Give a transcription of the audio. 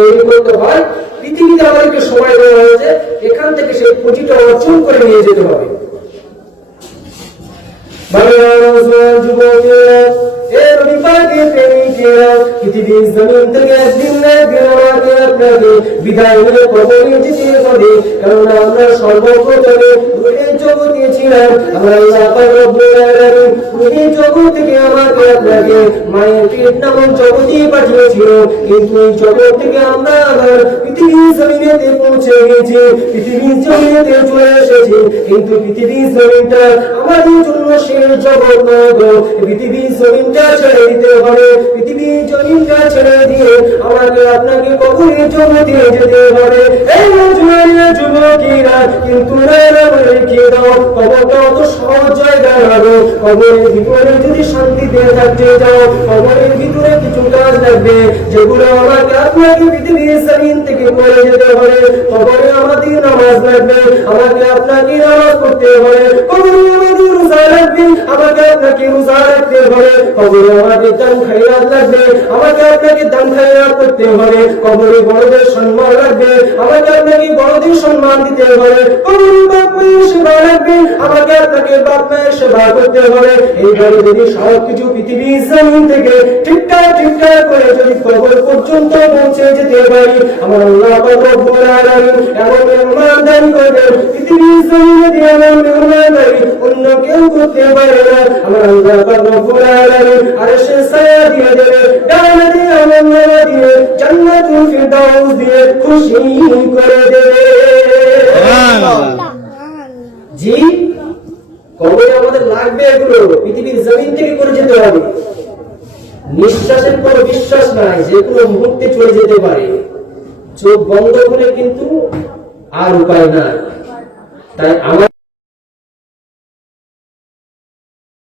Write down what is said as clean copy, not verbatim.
তৈরি করতে হয়। পৃথিবীতে আমাদেরকে সময় দেওয়া হয়েছে, এখান থেকে সেই পুঁজিটা অর্জন করে নিয়ে যেতে হবে। পৃথিবীর জমিন থেকে একদিন না একদিন আমাকে আপনাকে বিদায় হয়ে কবরে যেতে হবে, কারণ আমরা সর্বপ্রথমে রুহের জগতে ছিলাম। আমরা আল্লাহ পাক রব্বুল আলামিন রুহের জগৎ থেকে আমাকে আপনাকে মায়ের পেট নামক জগতে পাঠিয়েছিল, কিন্তু এই জগৎ থেকে আমরা আবার পৃথিবীর জমিনেতে পৌঁছে গেছি, পৃথিবীর জমিনেতে চলে এসেছি। কিন্তু পৃথিবীর জমিনটা আমাদের জন্য শেষ জগৎ নয় গো। পৃথিবীর জমিনটা ছেড়ে দিতে হবে, পৃথিবীর জমিনটা ছেড়ে দিয়ে আমাকে আপনাকে কবরের জগতে যেতে হবে। এই যুবকেরা কিন্তু রেখে দাও, কবরটা অত সহজ জায়গা না গো। কবরের ভিতরে যদি শান্তিতে থাকতে যাও, কবরের ভিতরে কিছু কাজ লাগবে যেগুলো আমাকে আপনাকে পৃথিবীর জমিন থেকে করে যেতে হবে। কবরে আমাদের নামাজ লাগবে, আমাকে আপনাকে নামাজ পড়তে হবে। কবরে আমাদের রোজা লাগবে, আমাকে আপনাকে রোজা রাখতে হবে। কবরে আমাদের দান খায়রাত লাগবে, আমাকে আপনাকে দান খায়রাত করতে হবে। কবরে বড়দের সম্মান লাগবে, আমাকে আপনাকে বড়দের সম্মান দিতে হবে। কবরে বাপ মায়ের সেবা লাগবে, আমাকে আপনাকে বাপ মায়ের সেবা করতে হবে। এইভাবে যদি সব কিছু পৃথিবীর জমিন থেকে ঠিকঠাক করে যদি কবর পর্যন্ত পৌঁছে যেতে পারি, আমার আল্লাহ পাক রব্বুল আলামিন এমন মেহমানদারি করবেন, পৃথিবীর জমিনে দিয়ে এমন মেহমানদারি অন্য কেউ করতে পারে না। আমার আল্লাহ পাক রব্বুল আলামিন আরশের ছায়া দিয়ে দেবে, ডানা দিয়ে আমার নামা দিয়ে জান্নাতুল ফিরদাউস দিয়ে খুশি করে দেবে। জি, কবরে আমাদের লাগবে এগুলো, পৃথিবীর জমিন থেকে করে যেতে হবে। নিঃশ্বাসের পর বিশ্বাস নাই, যে কোনো মুহূর্তে চলে যেতে পারে। চোখ বন্ধ করে কিন্তু আর উপায় নাই। তাই আমার